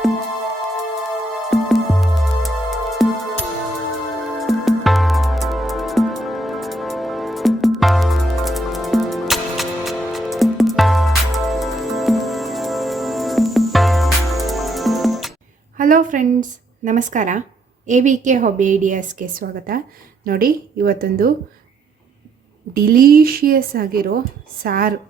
Hello friends ನಮಸ್ಕಾರ. A V K hobby ಐಡಿಯಾಸ್ಗೆ ಸ್ವಾಗತ. ನೋಡಿ ಇವತ್ತೊಂದು ಡಿಲೀಷಿಯಸ್ ಆಗಿರೋ ಸಾರು.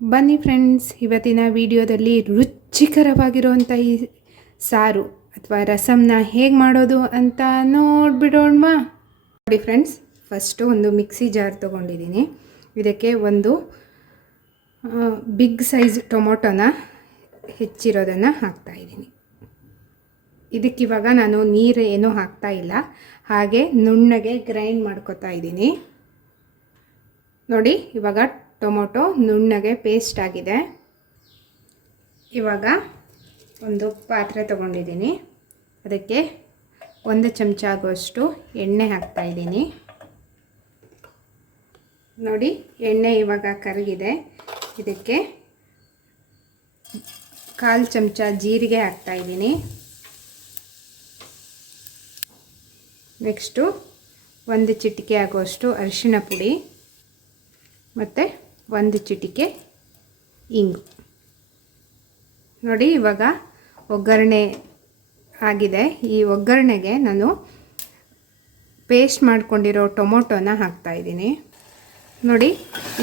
ಬನ್ನಿ ಫ್ರೆಂಡ್ಸ್, ಇವತ್ತಿನ ವಿಡಿಯೋದಲ್ಲಿ ರುಚಿಕರವಾಗಿರುವಂಥ ಈ ಸಾರು ಅಥವಾ ರಸಮ್ನ ಹೇಗೆ ಮಾಡೋದು ಅಂತ ನೋಡ್ಬಿಡೋಣವಾ ನೋಡಿ ಫ್ರೆಂಡ್ಸ್ ಫಸ್ಟು ಒಂದು ಮಿಕ್ಸಿ ಜಾರ್ ತೊಗೊಂಡಿದ್ದೀನಿ. ಇದಕ್ಕೆ ಒಂದು ಬಿಗ್ ಸೈಜ್ ಟೊಮೊಟೊನ ಹೆಚ್ಚಿರೋದನ್ನು ಹಾಕ್ತಾಯಿದ್ದೀನಿ ಇದಕ್ಕಿವಾಗ ನಾನು ನೀರು ಏನೂ ಹಾಕ್ತಾ ಇಲ್ಲ. ಹಾಗೆ ನುಣ್ಣಗೆ ಗ್ರೈಂಡ್ ಮಾಡ್ಕೋತಾ ಇದ್ದೀನಿ. ನೋಡಿ, ಇವಾಗ ಟೊಮೊಟೊ ನುಣ್ಣಗೆ ಪೇಸ್ಟ್ ಆಗಿದೆ. ಇವಾಗ ಒಂದು ಪಾತ್ರೆ ತೊಗೊಂಡಿದ್ದೀನಿ. ಅದಕ್ಕೆ ಒಂದು ಚಮಚ ಆಗುವಷ್ಟು ಎಣ್ಣೆ ಹಾಕ್ತಾಯಿದ್ದೀನಿ ನೋಡಿ, ಎಣ್ಣೆ ಇವಾಗ ಕರಗಿದೆ. ಇದಕ್ಕೆ ಕಾಲು ಚಮಚ ಜೀರಿಗೆ ಹಾಕ್ತಾಯಿದ್ದೀನಿ ನೆಕ್ಸ್ಟು ಒಂದು ಚಿಟಿಕೆ ಆಗುವಷ್ಟು ಅರಿಶಿಣ ಪುಡಿ. ಮತ್ತು ಒಂದು ಚಿಟಿಕೆ ಇಂಗು. ನೋಡಿ, ಇವಾಗ ಒಗ್ಗರಣೆ ಆಗಿದೆ. ಈ ಒಗ್ಗರಣೆಗೆ ನಾನು ಪೇಸ್ಟ್ ಮಾಡ್ಕೊಂಡಿರೋ ಟೊಮೊಟೊನ ಹಾಕ್ತಾಯಿದ್ದೀನಿ ನೋಡಿ,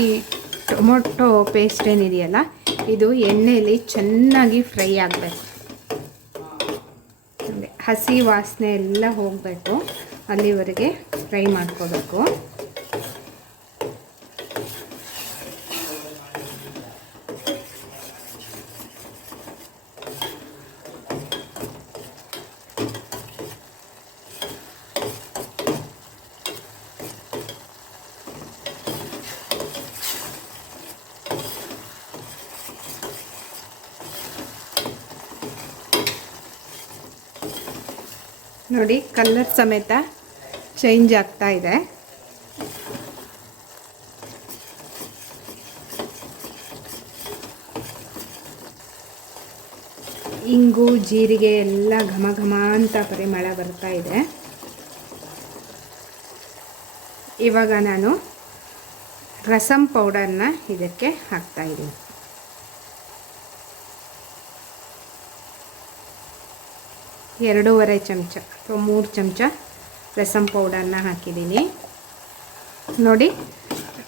ಈ ಟೊಮೊಟೊ ಪೇಸ್ಟ್ ಏನಿದೆಯಲ್ಲ, ಇದು ಎಣ್ಣೆಯಲ್ಲಿ ಚೆನ್ನಾಗಿ ಫ್ರೈ ಆಗಬೇಕು. ಹಸಿ ವಾಸನೆ ಎಲ್ಲ ಹೋಗಬೇಕು, ಅಲ್ಲಿವರೆಗೆ ಫ್ರೈ ಮಾಡ್ಕೋಬೇಕು. ನೋಡಿ ಕಲ್ಲರ್ ಸಮೇತ ಚೇಂಜ್ ಆಗ್ತಾ ಇದೆ. ಇಂಗು, ಜೀರಿಗೆ ಎಲ್ಲ ಘಮ ಘಮ ಅಂತ ಪರಿಮಳ ಬರ್ತಾ ಇದೆ. ಇವಾಗ ನಾನು ರಸಮ್ ಪೌಡರ್ನ ಇದಕ್ಕೆ ಹಾಕ್ತಾ ಇದ್ದೀನಿ. ಎರಡೂವರೆ ಚಮಚ ಅಥವಾ ಮೂರು ಚಮಚ ರಸಮ್ ಪೌಡರ್ನ ಹಾಕಿದ್ದೀನಿ. ನೋಡಿ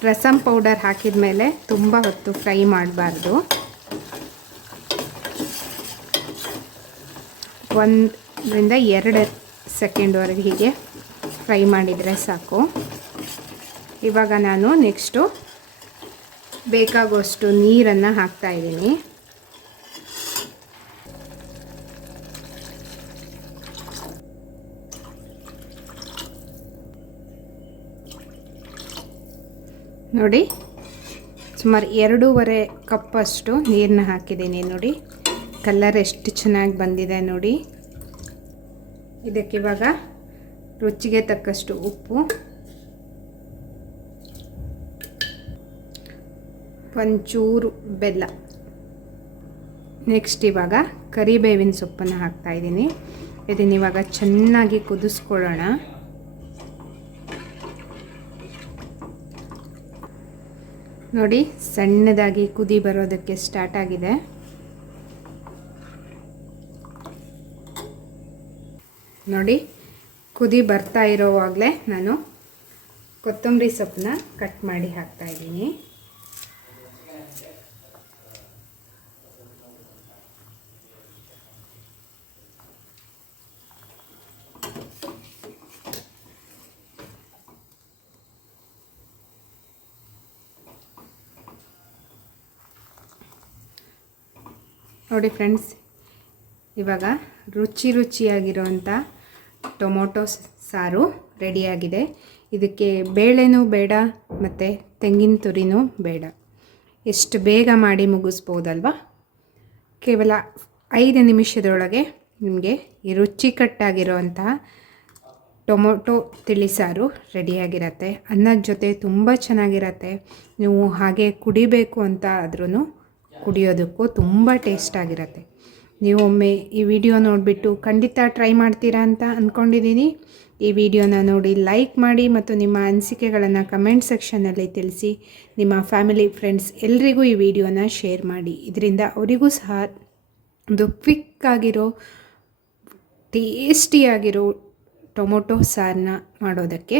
ರಸಮ್ ಪೌಡರ್ ಹಾಕಿದ ಮೇಲೆ ತುಂಬ ಹೊತ್ತು ಫ್ರೈ ಮಾಡಬಾರ್ದು. ಒಂದರಿಂದ ಎರಡು ಸೆಕೆಂಡ್ವರೆಗೆ ಹೀಗೆ ಫ್ರೈ ಮಾಡಿದರೆ ಸಾಕು. ಇವಾಗ ನಾನು ನೆಕ್ಸ್ಟು ಬೇಕಾಗುವಷ್ಟು ನೀರನ್ನು ಹಾಕ್ತಾಯಿದ್ದೀನಿ ನೋಡಿ, ಸುಮಾರು ಎರಡೂವರೆ ಕಪ್ಪಷ್ಟು ನೀರನ್ನ ಹಾಕಿದ್ದೀನಿ ನೋಡಿ. ಕಲರ್ ಎಷ್ಟು ಚೆನ್ನಾಗಿ ಬಂದಿದೆ ನೋಡಿ. ಇದಕ್ಕಿವಾಗ ರುಚಿಗೆ ತಕ್ಕಷ್ಟು ಉಪ್ಪು. ಒಂಚೂರು ಬೆಲ್ಲ. ನೆಕ್ಸ್ಟ್ ಇವಾಗ ಕರಿಬೇವಿನ ಸೊಪ್ಪನ್ನು ಹಾಕ್ತಾಯಿದ್ದೀನಿ ಇದನ್ನಿವಾಗ ಚೆನ್ನಾಗಿ ಕುದಿಸ್ಕೊಳ್ಳೋಣ. ನೋಡಿ, ಸಣ್ಣದಾಗಿ ಕುದಿ ಬರೋದಕ್ಕೆ ಸ್ಟಾರ್ಟ್ ಆಗಿದೆ. ನೋಡಿ, ಕುದಿ ಬರ್ತಾ ಇರೋವಾಗಲೇ ನಾನು ಕೊತ್ತಂಬರಿ ಸೊಪ್ಪನ್ನ ಕಟ್ ಮಾಡಿ ಹಾಕ್ತಾ ನೋಡಿ ಫ್ರೆಂಡ್ಸ್, ಇವಾಗ ರುಚಿ ರುಚಿಯಾಗಿರೋವಂಥ ಟೊಮೊಟೊ ಸಾರು ರೆಡಿಯಾಗಿದೆ. ಇದಕ್ಕೆ ಬೇಳೆನೂ ಬೇಡ, ಮತ್ತು ತೆಂಗಿನ ತುರಿನೂ ಬೇಡ. ಎಷ್ಟು ಬೇಗ ಮಾಡಿ ಮುಗಿಸ್ಬೋದಲ್ವಾ? ಕೇವಲ ಐದು ನಿಮಿಷದೊಳಗೆ ನಿಮಗೆ ಈ ರುಚಿಕಟ್ಟಾಗಿರೋವಂತಹ ಟೊಮೊಟೊ ತಿಳಿಸಾರು ರೆಡಿಯಾಗಿರತ್ತೆ. ಅನ್ನದ ಜೊತೆ ತುಂಬ ಚೆನ್ನಾಗಿರತ್ತೆ. ನೀವು ಹಾಗೆ ಕುಡಿಬೇಕು ಅಂತ ಆದ್ರೂ ಕುಡಿಯೋದಕ್ಕೂ ತುಂಬ ಟೇಸ್ಟ್ ನೀವೊಮ್ಮೆ ಈ ವಿಡಿಯೋ ನೋಡಿಬಿಟ್ಟು ಖಂಡಿತ ಟ್ರೈ ಮಾಡ್ತೀರಾ ಅಂತ ಅಂದ್ಕೊಂಡಿದ್ದೀನಿ ಈ ವಿಡಿಯೋನ ನೋಡಿ ಲೈಕ್ ಮಾಡಿ ಮತ್ತು ನಿಮ್ಮ ಅನಿಸಿಕೆಗಳನ್ನು ಕಮೆಂಟ್ ಸೆಕ್ಷನಲ್ಲಿ ತಿಳಿಸಿ. ನಿಮ್ಮ ಫ್ಯಾಮಿಲಿ ಫ್ರೆಂಡ್ಸ್ ಎಲ್ರಿಗೂ ಈ ವಿಡಿಯೋನ ಶೇರ್ ಮಾಡಿ. ಇದರಿಂದ ಅವರಿಗೂ ಸಹ ಒಂದು ಕ್ವಿಕ್ ಆಗಿರೋ ಟೇಸ್ಟಿಯಾಗಿರೋ ಟೊಮೊಟೊ ಸಾರನ್ನ ಮಾಡೋದಕ್ಕೆ